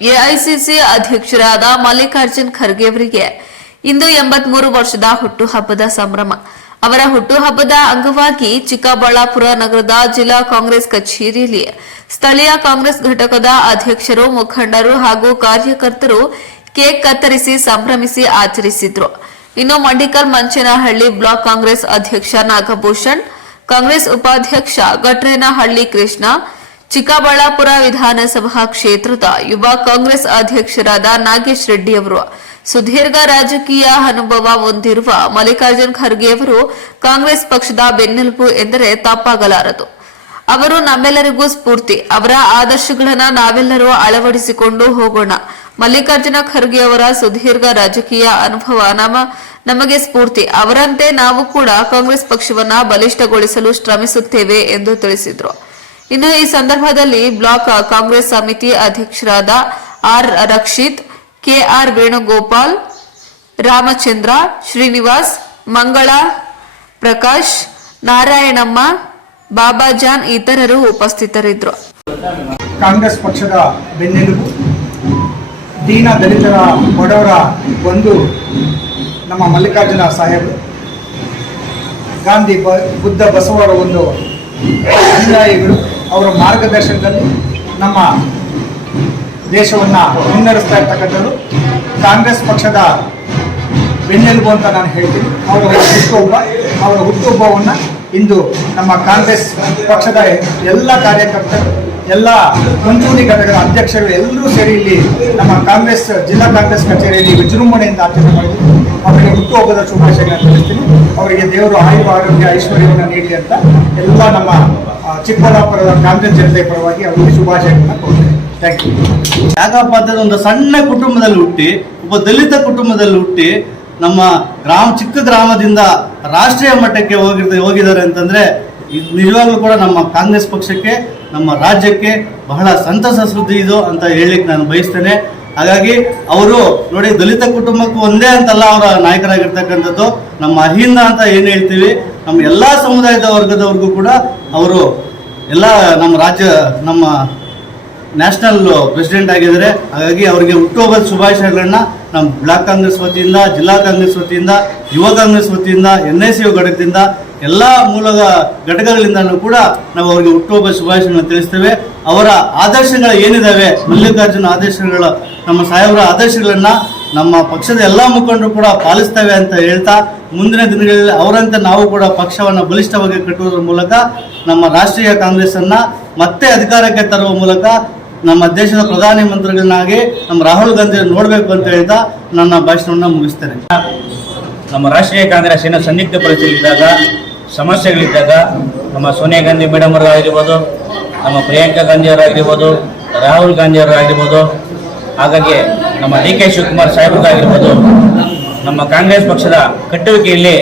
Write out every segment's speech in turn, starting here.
AICC ಅಧ್ಯಕ್ಷರಾದ ಮಲ್ಲಿಕಾರ್ಜುನ್ ಖರ್ಗೆ ಅವರಿಗೆ ಇಂದು ಎಂಬತ್ಮೂರು ವರ್ಷದ ಹುಟ್ಟುಹಬ್ಬದ ಸಂಭ್ರಮ. ಅವರ ಹುಟ್ಟುಹಬ್ಬದ ಅಂಗವಾಗಿ ಚಿಕ್ಕಬಳ್ಳಾಪುರ ನಗರದ ಜಿಲ್ಲಾ ಕಾಂಗ್ರೆಸ್ ಕಚೇರಿಯಲ್ಲಿ ಸ್ಥಳೀಯ ಕಾಂಗ್ರೆಸ್ ಘಟಕದ ಅಧ್ಯಕ್ಷರು, ಮುಖಂಡರು ಹಾಗೂ ಕಾರ್ಯಕರ್ತರು ಕೇಕ್ ಕತ್ತರಿಸಿ ಸಂಭ್ರಮಿಸಿ ಆಚರಿಸಿದ್ರು. ಇನ್ನು ಮಂಡಿಕಲ್ ಮಂಚನಹಳ್ಳಿ ಬ್ಲಾಕ್ ಕಾಂಗ್ರೆಸ್ ಅಧ್ಯಕ್ಷ ನಾಗಭೂಷಣ್, ಕಾಂಗ್ರೆಸ್ ಉಪಾಧ್ಯಕ್ಷ ಗಟ್ರೇನಹಳ್ಳಿ ಕೃಷ್ಣ ಚಿಕ್ಕಬಳ್ಳಾಪುರ ವಿಧಾನಸಭಾ ಕ್ಷೇತ್ರದ ಯುವ ಕಾಂಗ್ರೆಸ್ ಅಧ್ಯಕ್ಷರಾದ ನಾಗೇಶ್ ರೆಡ್ಡಿ ಅವರು. ಸುದೀರ್ಘ ರಾಜಕೀಯ ಅನುಭವ ಹೊಂದಿರುವ ಮಲ್ಲಿಕಾರ್ಜುನ್ ಖರ್ಗೆ ಅವರು ಕಾಂಗ್ರೆಸ್ ಪಕ್ಷದ ಬೆನ್ನೆಲುಬು ಎಂದರೆ ತಪ್ಪಾಗಲಾರದು. ಅವರು ನಮ್ಮೆಲ್ಲರಿಗೂ ಸ್ಫೂರ್ತಿ, ಅವರ ಆದರ್ಶಗಳನ್ನ ನಾವೆಲ್ಲರೂ ಅಳವಡಿಸಿಕೊಂಡು ಹೋಗೋಣ. ಮಲ್ಲಿಕಾರ್ಜುನ ಖರ್ಗೆ ಅವರ ಸುದೀರ್ಘ ರಾಜಕೀಯ ಅನುಭವ ನಮ್ಮ, ನಮಗೆ ಸ್ಫೂರ್ತಿ, ಅವರಂತೆ ನಾವು ಕೂಡ ಕಾಂಗ್ರೆಸ್ ಪಕ್ಷವನ್ನ ಬಲಿಷ್ಠಗೊಳಿಸಲು ಶ್ರಮಿಸುತ್ತೇವೆ ಎಂದು ತಿಳಿಸಿದ್ರು. ಇನ್ನು ಈ ಸಂದರ್ಭದಲ್ಲಿ ಬ್ಲಾಕ್ ಕಾಂಗ್ರೆಸ್ ಸಮಿತಿ ಅಧ್ಯಕ್ಷರಾದ ಆರ್ ರಕ್ಷಿತ್ ಕೆಆರ್ ವೇಣುಗೋಪಾಲ್, ರಾಮಚಂದ್ರ, ಶ್ರೀನಿವಾಸ್, ಮಂಗಳ, ಪ್ರಕಾಶ್, ನಾರಾಯಣಮ್ಮ, ಬಾಬಾಜಾನ್ ಇತರರು ಉಪಸ್ಥಿತರಿದ್ದರು. ಕಾಂಗ್ರೆಸ್ ಪಕ್ಷದ ಬೆನ್ನೆಲುಬು, ದೀನ ದಲಿತರ ಬಡವರ ಒಂದು ನಮ್ಮ ಮಲ್ಲಿಕಾರ್ಜುನ ಸಾಹೇಬ್, ಗಾಂಧಿ ಬುದ್ಧ ಬಸವರ ಒಂದು ಅನುಯಾಯಿಗಳು ಅವರ ಮಾರ್ಗದರ್ಶನದಲ್ಲಿ ನಮ್ಮ ದೇಶವನ್ನು ಮುನ್ನಡೆಸ್ತಾ ಇರ್ತಕ್ಕಂಥದ್ದು. ಕಾಂಗ್ರೆಸ್ ಪಕ್ಷದ ಬೆನ್ನೆಲುಬು ಅಂತ ನಾನು ಹೇಳ್ತೀನಿ. ಅವರ ಹುಟ್ಟುಹಬ್ಬ, ಅವರ ಹುಟ್ಟುಹಬ್ಬವನ್ನು ಇಂದು ನಮ್ಮ ಕಾಂಗ್ರೆಸ್ ಪಕ್ಷದ ಎಲ್ಲ ಕಾರ್ಯಕರ್ತರು, ಎಲ್ಲ ಮುಂಚೂಣಿ ಘಟಕದ ಅಧ್ಯಕ್ಷರು ಎಲ್ಲರೂ ಸೇರಿ ಇಲ್ಲಿ ನಮ್ಮ ಕಾಂಗ್ರೆಸ್, ಜಿಲ್ಲಾ ಕಾಂಗ್ರೆಸ್ ಕಚೇರಿಯಲ್ಲಿ ವಿಜೃಂಭಣೆಯಿಂದ ಆಚರಣೆ ಮಾಡಿದ್ವಿ ಅವರಿಗೆ ಹುಟ್ಟುಹಬ್ಬದ ಶುಭಾಶಯಗಳನ್ನು ತಿಳಿಸ್ತೀನಿ ಅವರಿಗೆ ದೇವರು ಆಯುವ ಆರೋಗ್ಯ, ಐಶ್ವರ್ಯವನ್ನು ನೀಡಲಿ ಅಂತ ಎಲ್ಲ ನಮ್ಮ ಚಿಕ್ಕಬಳ್ಳಾಪುರದ ಕಾಂಗ್ರೆಸ್ ಜನತೆ ಪರವಾಗಿ ಅವರಿಗೆ ಶುಭಾಶಯಗಳನ್ನು ಕೊಡ್ತೇನೆ ಥ್ಯಾಂಕ್ ಯು ಯಾಕಪ್ಪ ಒಂದು ಸಣ್ಣ ಕುಟುಂಬದಲ್ಲಿ ಹುಟ್ಟಿ, ಒಬ್ಬ ದಲಿತ ಕುಟುಂಬದಲ್ಲಿ ಹುಟ್ಟಿ, ನಮ್ಮ ಗ್ರಾಮ, ಚಿಕ್ಕ ಗ್ರಾಮದಿಂದ ರಾಷ್ಟ್ರೀಯ ಮಟ್ಟಕ್ಕೆ ಹೋಗಿರ್ತ ಹೋಗಿದ್ದಾರೆ ಅಂತಂದ್ರೆ ನಿಜವಾಗ್ಲೂ ಕೂಡ ನಮ್ಮ ಕಾಂಗ್ರೆಸ್ ಪಕ್ಷಕ್ಕೆ, ನಮ್ಮ ರಾಜ್ಯಕ್ಕೆ ಬಹಳ ಸಂತಸ ಸುದ್ದಿ ಇದು ಅಂತ ಹೇಳಲಿಕ್ಕೆ ನಾನು ಬಯಸ್ತೇನೆ. ಹಾಗಾಗಿ ಅವರು ನೋಡಿ ದಲಿತ ಕುಟುಂಬಕ್ಕೂ ಒಂದೇ ಅಂತಲ್ಲ ಅವರ ನಾಯಕರಾಗಿರ್ತಕ್ಕಂಥದ್ದು. ನಮ್ಮ ಅಹಿಂದ ಅಂತ ಏನು ಹೇಳ್ತೀವಿ, ನಮ್ಮ ಎಲ್ಲ ಸಮುದಾಯದ ವರ್ಗದವ್ರಿಗೂ ಕೂಡ ಅವರು ಎಲ್ಲ ನಮ್ಮ ರಾಜ್ಯ, ನಮ್ಮ ನ್ಯಾಷನಲ್ ಪ್ರೆಸಿಡೆಂಟ್ ಆಗಿದ್ದಾರೆ. ಹಾಗಾಗಿ ಅವರಿಗೆ ಹುಟ್ಟುಹಬ್ಬದ ಶುಭಾಶಯಗಳನ್ನ ನಮ್ಮ ಬ್ಲಾಕ್ ಕಾಂಗ್ರೆಸ್ ವತಿಯಿಂದ, ಜಿಲ್ಲಾ ಕಾಂಗ್ರೆಸ್ ವತಿಯಿಂದ, ಯುವ ಕಾಂಗ್ರೆಸ್ ವತಿಯಿಂದ ಎನ್ ಐ ಸಿ ಯು ಘಟಕದಿಂದ, ಎಲ್ಲ ಮೂಲದ ಘಟಕಗಳಿಂದಲೂ ಕೂಡ ನಾವು ಅವರಿಗೆ ಹುಟ್ಟುಹಬ್ಬ ಶುಭಾಶಯಗಳನ್ನು ತಿಳಿಸ್ತೇವೆ. ಅವರ ಆದರ್ಶಗಳು ಏನಿದಾವೆ? ಮಲ್ಲಿಕಾರ್ಜುನ ಆದರ್ಶಗಳ, ನಮ್ಮ ಸಾಹೇಬರ ಆದರ್ಶಗಳನ್ನು ನಮ್ಮ ಪಕ್ಷದ ಎಲ್ಲ ಮುಖಂಡರು ಕೂಡ ಪಾಲಿಸ್ತೇವೆ ಅಂತ ಹೇಳ್ತಾ, ಮುಂದಿನ ದಿನಗಳಲ್ಲಿ ಅವರಂತೆ ನಾವು ಕೂಡ ಪಕ್ಷವನ್ನು ಬಲಿಷ್ಠವಾಗಿ ಕಟ್ಟುವುದರ ಮೂಲಕ ನಮ್ಮ ರಾಷ್ಟ್ರೀಯ ಕಾಂಗ್ರೆಸ್ ಅನ್ನ ಮತ್ತೆ ಅಧಿಕಾರಕ್ಕೆ ತರುವ ಮೂಲಕ ನಮ್ಮ ದೇಶದ ಪ್ರಧಾನಿ ಮಂತ್ರಿಗಳನ್ನಾಗಿ ನಮ್ಮ ರಾಹುಲ್ ಗಾಂಧಿ ನೋಡಬೇಕು ಅಂತ ಹೇಳ್ತಾ ನನ್ನ ಭಾಷಣವನ್ನು ಮುಗಿಸ್ತೇನೆ. ನಮ್ಮ ರಾಷ್ಟ್ರೀಯ ಕಾಂಗ್ರೆಸ್ ಏನೋ ಸಂದಿಗ್ಧ ಪರಿಸ್ಥಿತಿಯಿದ್ದಾಗ ಸಮಸ್ಯೆಗಳಿದ್ದಾಗ, ನಮ್ಮ ಸೋನಿಯಾ ಗಾಂಧಿ ಮೇಡಮ್ ಆಗಿರ್ಬೋದು ನಮ್ಮ ಪ್ರಿಯಾಂಕಾ ಗಾಂಧಿ ಅವರಾಗಿರ್ಬೋದು ರಾಹುಲ್ ಗಾಂಧಿ ಅವರಾಗಿರ್ಬೋದು ಹಾಗಾಗಿ ನಮ್ಮ ಡಿ ಕೆ ಶಿವಕುಮಾರ್ ಸಾಹೇಬ್ರದ್ದಾಗಿರ್ಬೋದು, ನಮ್ಮ ಕಾಂಗ್ರೆಸ್ ಪಕ್ಷದ ಕಟ್ಟುವಿಕೆಯಲ್ಲಿ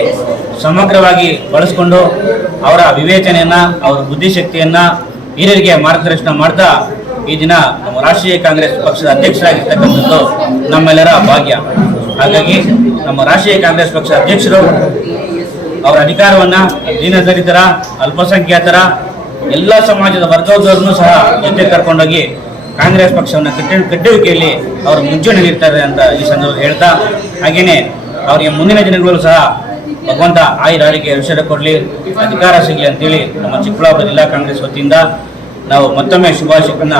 ಸಮಗ್ರವಾಗಿ ಬಳಸ್ಕೊಂಡು ಅವರ ವಿವೇಚನೆಯನ್ನು, ಅವರ ಬುದ್ಧಿಶಕ್ತಿಯನ್ನು ಹಿರಿಯರಿಗೆ ಮಾರ್ಗದರ್ಶನ ಮಾಡ್ತಾ ಈ ದಿನ ನಮ್ಮ ರಾಷ್ಟ್ರೀಯ ಕಾಂಗ್ರೆಸ್ ಪಕ್ಷದ ಅಧ್ಯಕ್ಷರಾಗಿರ್ತಕ್ಕಂಥದ್ದು ನಮ್ಮೆಲ್ಲರ ಭಾಗ್ಯ. ಹಾಗಾಗಿ ನಮ್ಮ ರಾಷ್ಟ್ರೀಯ ಕಾಂಗ್ರೆಸ್ ಪಕ್ಷದ ಅಧ್ಯಕ್ಷರು, ಅವರ ಅಧಿಕಾರವನ್ನ ದೀನದಲಿತರ, ಅಲ್ಪಸಂಖ್ಯಾತರ, ಎಲ್ಲ ಸಮಾಜದ ವರ್ಗದವರನ್ನು ಸಹ ಜೊತೆ ಕರ್ಕೊಂಡೋಗಿ ಕಾಂಗ್ರೆಸ್ ಪಕ್ಷವನ್ನು ಕಟ್ಟ ಕಟ್ಟುವಿಕೆಯಲ್ಲಿ ಅವರು ಮುಂಚೂಣಿಯಲ್ಲಿರ್ತಾರೆ ಅಂತ ಈ ಸಂದರ್ಭದಲ್ಲಿ ಹೇಳ್ತಾ, ಹಾಗೇನೆ ಅವರಿಗೆ ಮುಂದಿನ ದಿನಗಳು ಸಹ ಭಗವಂತ ಆಯುರ ಆರೋಗ್ಯ ಕೊಡಲಿ, ಅಧಿಕಾರ ಸಿಗಲಿ ಅಂತೇಳಿ ನಮ್ಮ ಚಿಕ್ಕಬಳ್ಳಾಪುರ ಜಿಲ್ಲಾ ಕಾಂಗ್ರೆಸ್ ವತಿಯಿಂದ ನಾವು ಮತ್ತೊಮ್ಮೆ ಶುಭಾಶಯಗಳನ್ನ